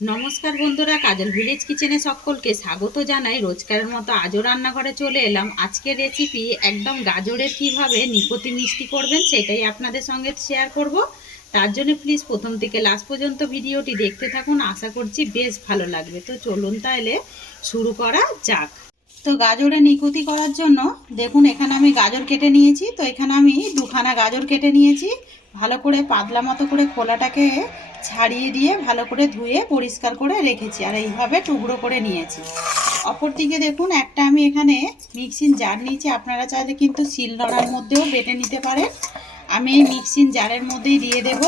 নমস্কার বন্ধুরা, কাজল ভিলেজ কিচেনে সকলকে স্বাগত জানাই। রোজকারের মতো আজও রান্নাঘরে চলে এলাম। আজকের রেসিপি একদম গাজরের কিভাবে নিকতি মিষ্টি করবেন সেটাই আপনাদের সঙ্গে শেয়ার করব। তার জন্য প্লিজ প্রথম থেকে লাস্ট পর্যন্ত ভিডিওটি দেখতে থাকুন, আশা করছি বেশ ভালো লাগবে। তো চলুন তাহলে শুরু করা যাক। তো গাজরের নিকুতি করার জন্য দেখুন এখানে আমি গাজর কেটে নিয়েছি। তো এখানে আমি দুখানা গাজর কেটে নিয়েছি। ভালো করে পাতলা মতো করে খোলাটাকে ছাড়িয়ে দিয়ে ভালো করে ধুয়ে পরিষ্কার করে রেখেছি, আর এইভাবে টুকরো করে নিয়েছি। অপরদিকে দেখুন একটা আমি এখানে মিক্সিং জার নিয়েছি। আপনারা চাইলে কিন্তু শিলনোড়ার মধ্যেও বেটে নিতে পারেন। আমি এই মিক্সিং জারের মধ্যেই দিয়ে দেব।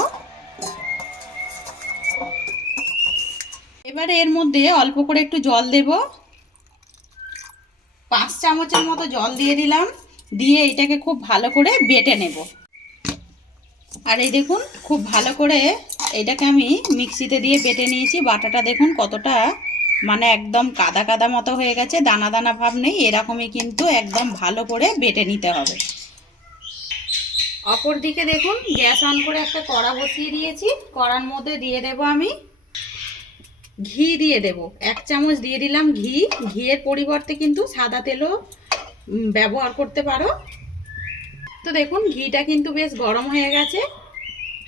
এবারে এর মধ্যে অল্প করে একটু জল দেব। 5 চামচের মতো জল দিয়ে দিলাম। দিয়ে এটাকে খুব ভালো করে বেটে নেব। আর এই দেখুন খুব ভালো করে এটাকে আমি মিক্সিতে দিয়ে বেটে নিয়েছি। বাটাটা দেখুন কতটা মানে একদম কাদা কাদা মতো হয়ে গেছে, দানা দানা ভাব নেই। এরকমই কিন্তু একদম ভালো করে বেটে নিতে হবে। অপর দিকে দেখুন গ্যাস অন করে একটা কড়া বসিয়ে দিয়েছি। কড়ার মধ্যে দিয়ে দেব আমি ঘি দিয়ে দেব। 1 চামচ দিয়ে দিলাম ঘি। ঘিয়ের পরিবর্তে কিন্তু সাদা তেলও ব্যবহার করতে পারো। তো দেখুন ঘিটা কিন্তু বেশ গরম হয়ে গেছে।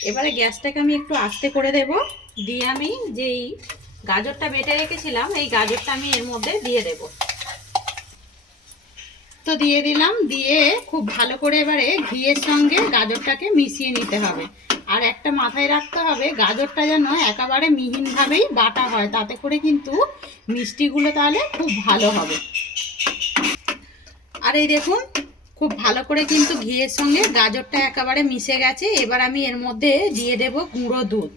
এবারে গ্যাসটাকে আমি একটু আস্তে করে দেব। দিয়ে আমি যেই গাজরটা বেটে রেখেছিলাম এই গাজরটা আমি এর মধ্যে দিয়ে দেব। তো দিয়ে দিলাম। দিয়ে খুব ভালো করে এবারে ঘিয়ের সঙ্গে গাজরটাকে মিশিয়ে নিতে হবে। আর একটা মাথায় রাখতে হবে, গাজরটা যেন একেবারে মিহিনভাবেই বাটা হয়, তাতে করে কিন্তু মিষ্টিগুলো তাহলে খুব ভালো হবে। আর এই দেখুন খুব ভালো করে কিন্তু ঘিয়ের সঙ্গে গাজরটা একেবারে মিশে গেছে। এবার আমি এর মধ্যে দিয়ে দেব গুঁড়ো দুধ।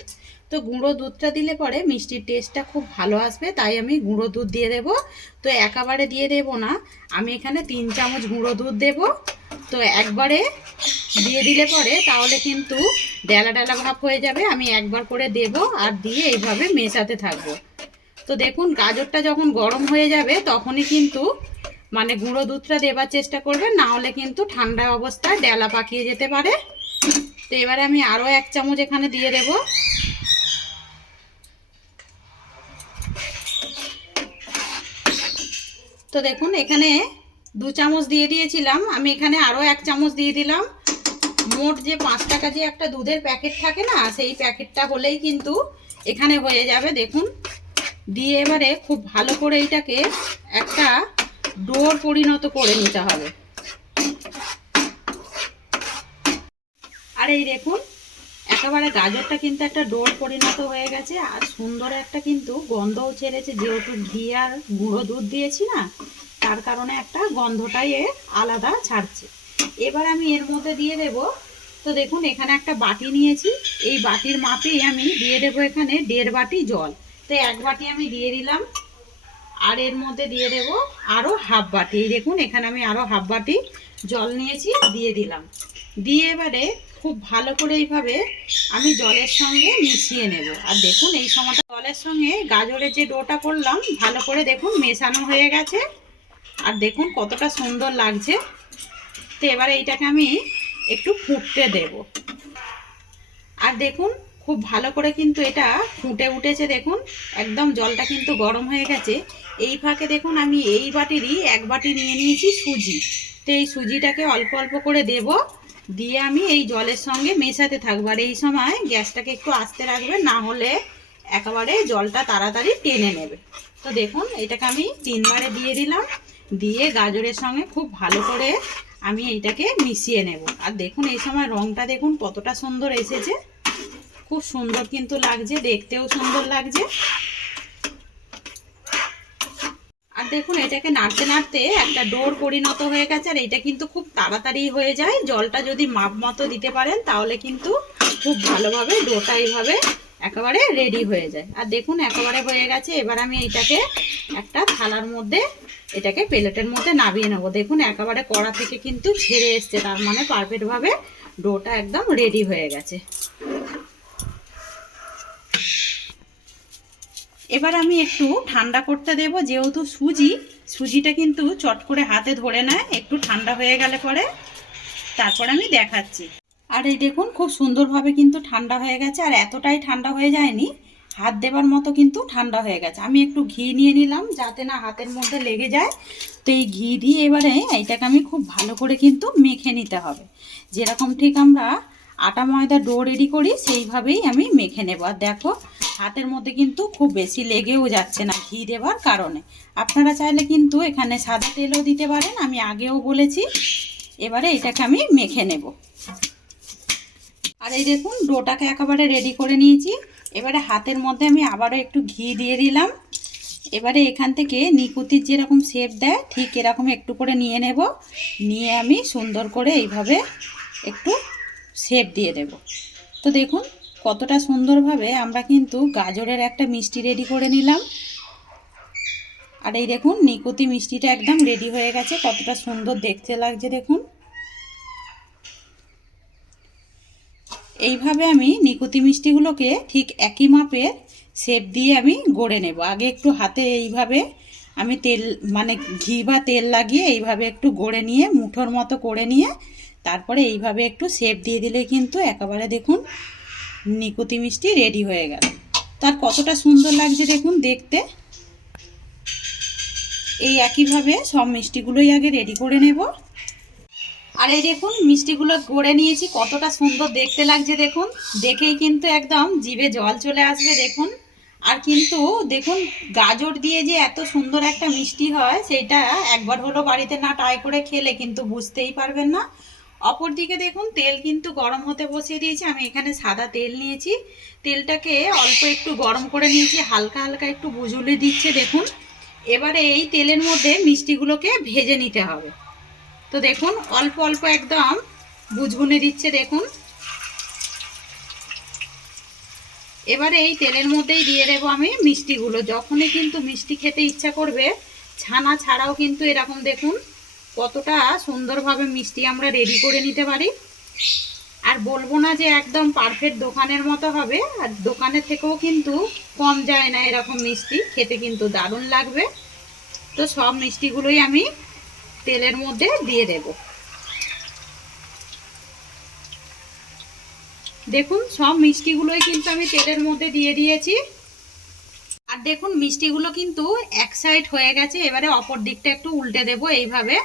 তো গুঁড়ো দুধটা দিলে পরে মিষ্টির টেস্টটা খুব ভালো আসবে, তাই আমি গুঁড়ো দুধ দিয়ে দেব। তো একেবারে দিয়ে দেব না, আমি এখানে 3 চামচ গুঁড়ো দুধ দেব। তো একবারে দিয়ে দিলে পরে তাহলে কিন্তু ডেলা ডেলা ভাব হয়ে যাবে। আমি একবার করে দেব আর দিয়ে এইভাবে মেশাতে থাকবো। তো দেখুন গাজরটা যখন গরম হয়ে যাবে তখনই কিন্তু মানে গুঁড়ো দুধটা দেবার চেষ্টা করবেন, না হলে কিন্তু ঠান্ডা অবস্থায় ডেলা পাকিয়ে যেতে পারে। তো এবারে আমি আরও 1 চামচ এখানে দিয়ে দেব। তো দেখুন এখানে 2 চামচ দিয়ে দিয়েছিলাম, আমি এখানে আরও 1 চামচ দিয়ে দিলাম। মোট যে 5 টাকা যে একটা দুধের প্যাকেট থাকে না, সেই প্যাকেটটা হলেই কিন্তু এখানে হয়ে যাবে। দেখুন দিয়ে এবারে খুব ভালো করে এইটাকে একটা ডোর পরিণত করে নিতে হবে। আর এই দেখুন একেবারে গাজরটা কিন্তু একটা ডোর পরিণত হয়ে গেছে, আর সুন্দর একটা কিন্তু গন্ধও ছেড়েছে। যেহেতু ঘি আর গুঁড়ো দুধ দিয়েছি না, তার কারণে একটা গন্ধটাই আলাদা ছাড়ছে। এবার আমি এর মধ্যে দিয়ে দেব। তো দেখুন এখানে একটা বাটি নিয়েছি, এই বাটির মাপেই আমি দিয়ে দেব এখানে 1.5 বাটি জল। তো 1 বাটি আমি দিয়ে দিলাম। আর এর মধ্যে দিয়ে দেব আরও হাফ বাটি। এই দেখুন এখানে আমি আরও হাফ বাটি জল নিয়েছি, দিয়ে দিলাম। দিয়ে এবারে খুব ভালো করে এইভাবে আমি জলের সঙ্গে মিশিয়ে নেব। আর দেখুন এই সময়টা জলের সঙ্গে গাজরের যে ডোটা করলাম ভালো করে দেখুন মেশানো হয়ে গেছে। আর দেখুন কতটা সুন্দর লাগছে। তো এবারে এইটাকে আমি একটু ফুটতে দেব। আর দেখুন খুব ভালো করে কিন্তু এটা ফুটে উঠেছে। দেখুন একদম জলটা কিন্তু গরম হয়ে গেছে। এই ফাঁকে দেখুন আমি এই বাটিরই 1 বাটি নিয়ে নিয়েছি সুজি। তো এই সুজিটাকে অল্প অল্প করে দেব। দিয়ে আমি এই জলের সঙ্গে মেশাতে থাকবো। আর এই সময় গ্যাসটাকে একটু আস্তে রাখবেন, না হলে একেবারে জলটা তাড়াতাড়ি টেনে নেবে। তো দেখুন এটাকে আমি 3 বারে দিয়ে দিলাম। দিয়ে গাজরের সঙ্গে খুব ভালো করে আমি এইটাকে মিশিয়ে নেব। আর দেখুন এই সময় রঙটা দেখুন কতটা সুন্দর এসেছে, খুব সুন্দর কিন্তু লাগছে, দেখতেও সুন্দর লাগছে। আর দেখুন এটাকে নাড়তে নাড়তে একটা ডোর পরিণত হয়ে গেছে। আর এটা কিন্তু খুব তাড়াতাড়ি হয়ে যায়। জলটা যদি মাপ মতো দিতে পারেন তাহলে কিন্তু খুব ভালোভাবে ডোটা এইভাবে একেবারে রেডি হয়ে যায়। আর দেখুন একেবারে হয়ে গেছে। এবার আমি এটাকে একটা থালার মধ্যে এটাকে প্লেটের মধ্যে নামিয়ে নেবো। দেখুন একেবারে কড়া থেকে কিন্তু ছেড়ে এসছে, তার মানে পারফেক্টভাবে ডোটা একদম রেডি হয়ে গেছে। এবার আমি একটু ঠান্ডা করতে দেব। যেহেতু সুজিটা কিন্তু চট করে হাতে ধরে নেয়, একটু ঠান্ডা হয়ে গেলে পরে তারপর আমি দেখাচ্ছি। আর এই দেখুন খুব সুন্দরভাবে কিন্তু ঠান্ডা হয়ে গেছে। আর এতটাই ঠান্ডা হয়ে যায়নি, হাত দেবার মতো কিন্তু ঠান্ডা হয়ে গেছে। আমি একটু ঘি নিয়ে নিলাম যাতে না হাতের মধ্যে লেগে যায়। তো এই ঘি দিয়ে এবারে এইটাকে আমি খুব ভালো করে কিন্তু মেখে নিতে হবে। যেরকম ঠিক আমরা আটা ময়দা ডো রেডি করি সেইভাবেই আমি মেখে নেব। আর দেখো হাতের মধ্যে কিন্তু খুব বেশি লেগেও যাচ্ছে না ঘি দেওয়ার কারণে। আপনারা চাইলে কিন্তু এখানে সাদা তেলও দিতে পারেন, আমি আগেও বলেছি। এবারে এটাকে আমি মেখে নেব। আর এই দেখুন ডোটাকে একেবারে রেডি করে নিয়েছি। এবারে হাতের মধ্যে আমি আবারও একটু ঘি দিয়ে দিলাম। এবারে এখান থেকে নিকুতির যেরকম শেপ দেয় ঠিক এরকম একটু করে নিয়ে নেব। নিয়ে আমি সুন্দর করে এইভাবে একটু শেপ দিয়ে দেব। তো দেখুন কতটা সুন্দরভাবে আমরা কিন্তু গাজরের একটা মিষ্টি রেডি করে নিলাম। আর এই দেখুন নিকুতি মিষ্টিটা একদম রেডি হয়ে গেছে, কতটা সুন্দর দেখতে লাগছে দেখুন। এইভাবে আমি নিকুতি মিষ্টিগুলোকে ঠিক একই মাপের শেপ দিয়ে আমি গড়ে নেব। আগে একটু হাতে এইভাবে আমি তেল মানে ঘি বা তেল লাগিয়ে এইভাবে একটু গড়ে নিয়ে মুঠোর মতো করে নিয়ে তারপরে এইভাবে একটু শেপ দিয়ে দিলে কিন্তু একেবারে দেখুন নিকুতি মিষ্টি রেডি হয়ে গেল। তার কতটা সুন্দর লাগছে দেখুন দেখতে। এই একইভাবে সব মিষ্টিগুলোই আগে রেডি করে নেব। আর এই দেখুন মিষ্টিগুলো গড়ে নিয়েছি, কতটা সুন্দর দেখতে লাগছে দেখুন। দেখেই কিন্তু একদম জিভে জল চলে আসবে দেখুন। আর কিন্তু দেখুন গাজর দিয়ে যে এত সুন্দর একটা মিষ্টি হয় সেটা একবার হলো বাড়িতে না ট্রাই করে খেলে কিন্তু বুঝতেই পারবেন না। অপর দিকে দেখুন তেল কিন্তু গরম হতে বসিয়ে দিয়েছি। আমি এখানে সাদা তেল নিয়েছি, তেলটাকে অল্প একটু গরম করে নিয়েছি, হালকা হালকা একটু বুঝুলে দিচ্ছে দেখুন। এবারে এই তেলের মধ্যে মিষ্টিগুলোকে ভেজে নিতে হবে। তো দেখুন অল্প অল্প একদম বুঝবুনে দিচ্ছে দেখুন। এবারে এই তেলের মধ্যেই দিয়ে দেবো আমি মিষ্টিগুলো। যখনই কিন্তু মিষ্টি খেতে ইচ্ছা করবে ছানা ছাড়াও কিন্তু এরকম দেখুন কতটা সুন্দরভাবে মিষ্টি আমরা রেডি করে নিতে পারি। আর বলবো না যে একদম পারফেক্ট দোকানের মতো হবে, আর দোকানের থেকেও কিন্তু কম যায় না এরকম মিষ্টি, খেতে কিন্তু দারুণ লাগবে। তো সব মিষ্টিগুলোই আমি তেলের মধ্যে দিয়ে দেব। দেখুন সব মিষ্টিগুলোই কিন্তু আমি তেলের মধ্যে দিয়ে দিয়েছি। আর দেখুন মিষ্টিগুলো কিন্তু এক সাইড হয়ে গেছে। এবারে অপর দিকটা একটু উল্টে দেব এইভাবে।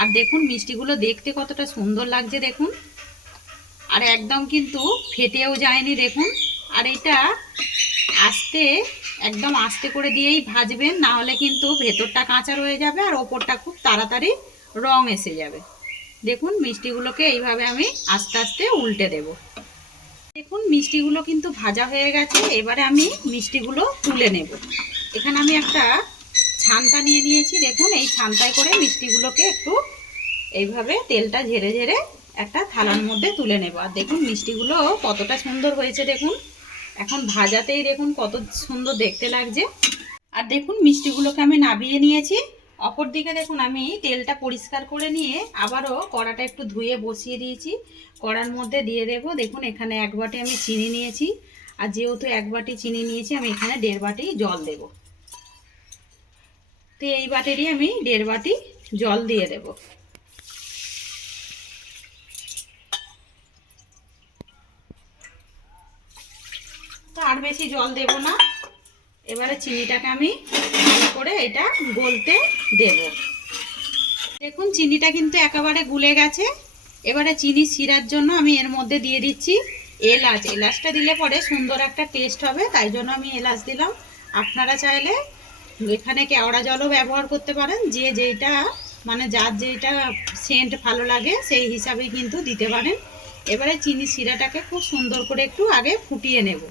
আর দেখুন মিষ্টিগুলো দেখতে কতটা সুন্দর লাগছে দেখুন। আর একদম কিন্তু ফেটেও যায়নি দেখুন। আর এটা আস্তে একদম আস্তে করে দিয়েই ভাজবেন, না হলে কিন্তু ভেতরটা কাঁচা রয়ে যাবে আর ওপরটা খুব তাড়াতাড়ি রং এসে যাবে। দেখুন মিষ্টিগুলোকে এইভাবে আমি আস্তে আস্তে উল্টে দেব। দেখুন মিষ্টিগুলো কিন্তু ভাজা হয়ে গেছে। এবারে আমি মিষ্টিগুলো তুলে নেব। এখানে আমি একটা ছানটা নিয়ে নিয়েছি দেখুন। এই ছানটায় করে মিষ্টিগুলোকে একটু এইভাবে তেলটা ঝেড়ে ঝেড়ে একটা থালার মধ্যে তুলে নেব। আর দেখুন মিষ্টিগুলো কতটা সুন্দর হয়েছে দেখুন। এখন ভাজাতেই দেখুন কত সুন্দর দেখতে লাগছে। আর দেখুন মিষ্টিগুলোকে আমি নামিয়ে নিয়েছি। অপর দিকে দেখুন আমি তেলটা পরিষ্কার করে নিয়ে আবারও কড়াটা একটু ধুয়ে বসিয়ে দিয়েছি। কড়ার মধ্যে দিয়ে দেব দেখুন এখানে 1 বাটি আমি চিনি নিয়েছি। আর যেহেতু 1 বাটি চিনি নিয়েছি আমি এখানে 1.5 বাটি জল দেব। তো এই বাটিরই আমি 1.5 বাটি জল দিয়ে দেব। তো আর বেশি জল দেব না। এবারে চিনিটাকে আমি ভালো করে এটা গলতে দেব। দেখুন চিনিটা কিন্তু একেবারে গুলে গেছে। এবারে চিনি শিরার জন্য আমি এর মধ্যে দিয়ে দিচ্ছি এলাচ। এলাচটা দিলে পরে সুন্দর একটা টেস্ট হবে, তাই জন্য আমি এলাচ দিলাম। আপনারা চাইলে এখানে কেওড়া জলও ব্যবহার করতে পারেন, যে যেটা মানে যার যেটা সেন্ট ভালো লাগে সেই হিসাবে কিন্তু দিতে পারেন। এবারে চিনি শিরাটাকে খুব সুন্দর করে একটু আগে ফুটিয়ে নেব।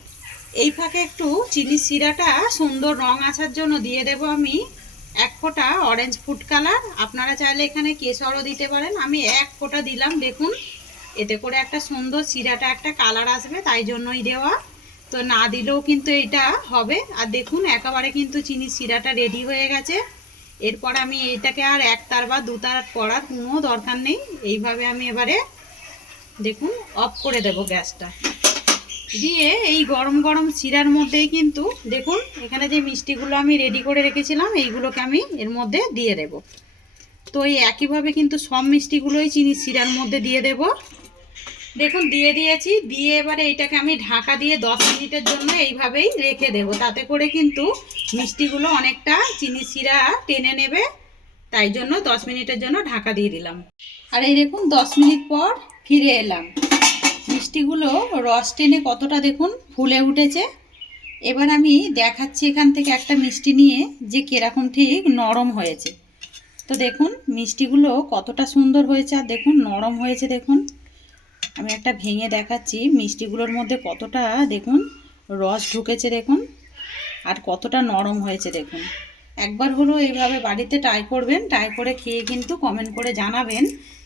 এই ফাঁকে একটু চিনি শিরাটা সুন্দর রং আসার জন্য দিয়ে দেব আমি 1 ফোঁটা অরেঞ্জ ফুড কালার। আপনারা চাইলে এখানে কেশরও দিতে পারেন, আমি 1 ফোঁটা দিলাম দেখুন। এতে করে একটা সুন্দর শিরাটা একটা কালার আসবে, তাই জন্যই দেওয়া। তো না দিলেও কিন্তু এটা হবে। আর দেখুন একেবারে কিন্তু চিনি শিরাটা রেডি হয়ে গেছে। এরপর আমি এইটাকে আর 1 তার বা 2 তার করার কোনো দরকার নেই। এইভাবে আমি এবারে দেখুন অফ করে দেব গ্যাসটা। দিয়ে এই গরম গরম শিরার মধ্যেই কিন্তু দেখুন এখানে যে মিষ্টিগুলো আমি রেডি করে রেখেছিলাম এইগুলোকে আমি এর মধ্যে দিয়ে দেব। তো এই একইভাবে কিন্তু সব মিষ্টিগুলোই চিনি শিরার মধ্যে দিয়ে দেব। দেখুন দিয়ে দিয়েছি, দিয়ে এবারে এইটাকে আমি ঢাকা দিয়ে 10 মিনিটের জন্য এইভাবেই রেখে দেব। তাতে করে কিন্তু মিষ্টিগুলো অনেকটা চিনি শিরা টেনে নেবে, তাই জন্য 10 মিনিটের জন্য ঢাকা দিয়ে দিলাম। আর এই দেখুন 10 মিনিট পর ফিরে এলাম। মিষ্টিগুলো রস টেনে কতটা দেখুন ফুলে উঠেছে। এবার আমি দেখাচ্ছি এখান থেকে একটা মিষ্টি নিয়ে যে কিরকম ঠিক নরম হয়েছে। তো দেখুন মিষ্টিগুলো কতটা সুন্দর হয়েছে, আর দেখুন নরম হয়েছে। দেখুন আমি একটা ভেঙে দেখাচ্ছি মিষ্টিগুলোর মধ্যে কতটা দেখুন রস ঢুকেছে দেখুন, আর কতটা নরম হয়েছে দেখুন। একবার হলো এইভাবে বাড়িতে ট্রাই করবেন, ট্রাই করে খেয়ে কিন্তু কমেন্ট করে জানাবেন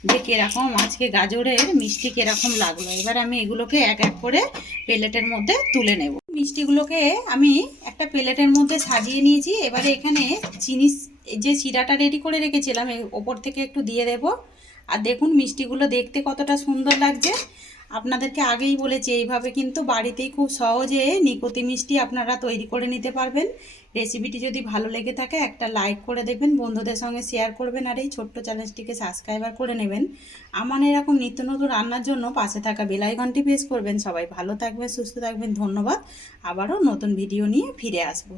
যে কীরকম আজকে গাজরের মিষ্টি কীরকম লাগলো। এবার আমি এগুলোকে এক এক করে প্লেটের মধ্যে তুলে নেব। মিষ্টিগুলোকে আমি একটা প্লেটের মধ্যে সাজিয়ে নিয়েছি। এবারে এখানে চিনি যে শিরাটা রেডি করে রেখেছিলাম ওপর থেকে একটু দিয়ে দেব। আর দেখুন মিষ্টিগুলো দেখতে কতটা সুন্দর লাগছে। আপনাদেরকে আগেই বলেছি এইভাবে কিন্তু বাড়িতেই খুব সহজে নিকতি মিষ্টি আপনারা তৈরি করে নিতে পারবেন। রেসিপিটি যদি ভালো লেগে থাকে একটা লাইক করে দেবেন, বন্ধুদের সঙ্গে শেয়ার করবেন, আর এই ছোট্ট চ্যানেলটিকে সাবস্ক্রাইবার করে নেবেন। আমার এরকম নিত্য নতুন রান্নার জন্য পাশে থাকা বেল আইকনটি প্রেস করবেন। সবাই ভালো থাকবেন, সুস্থ থাকবেন। ধন্যবাদ। আবারও নতুন ভিডিও নিয়ে ফিরে আসবো।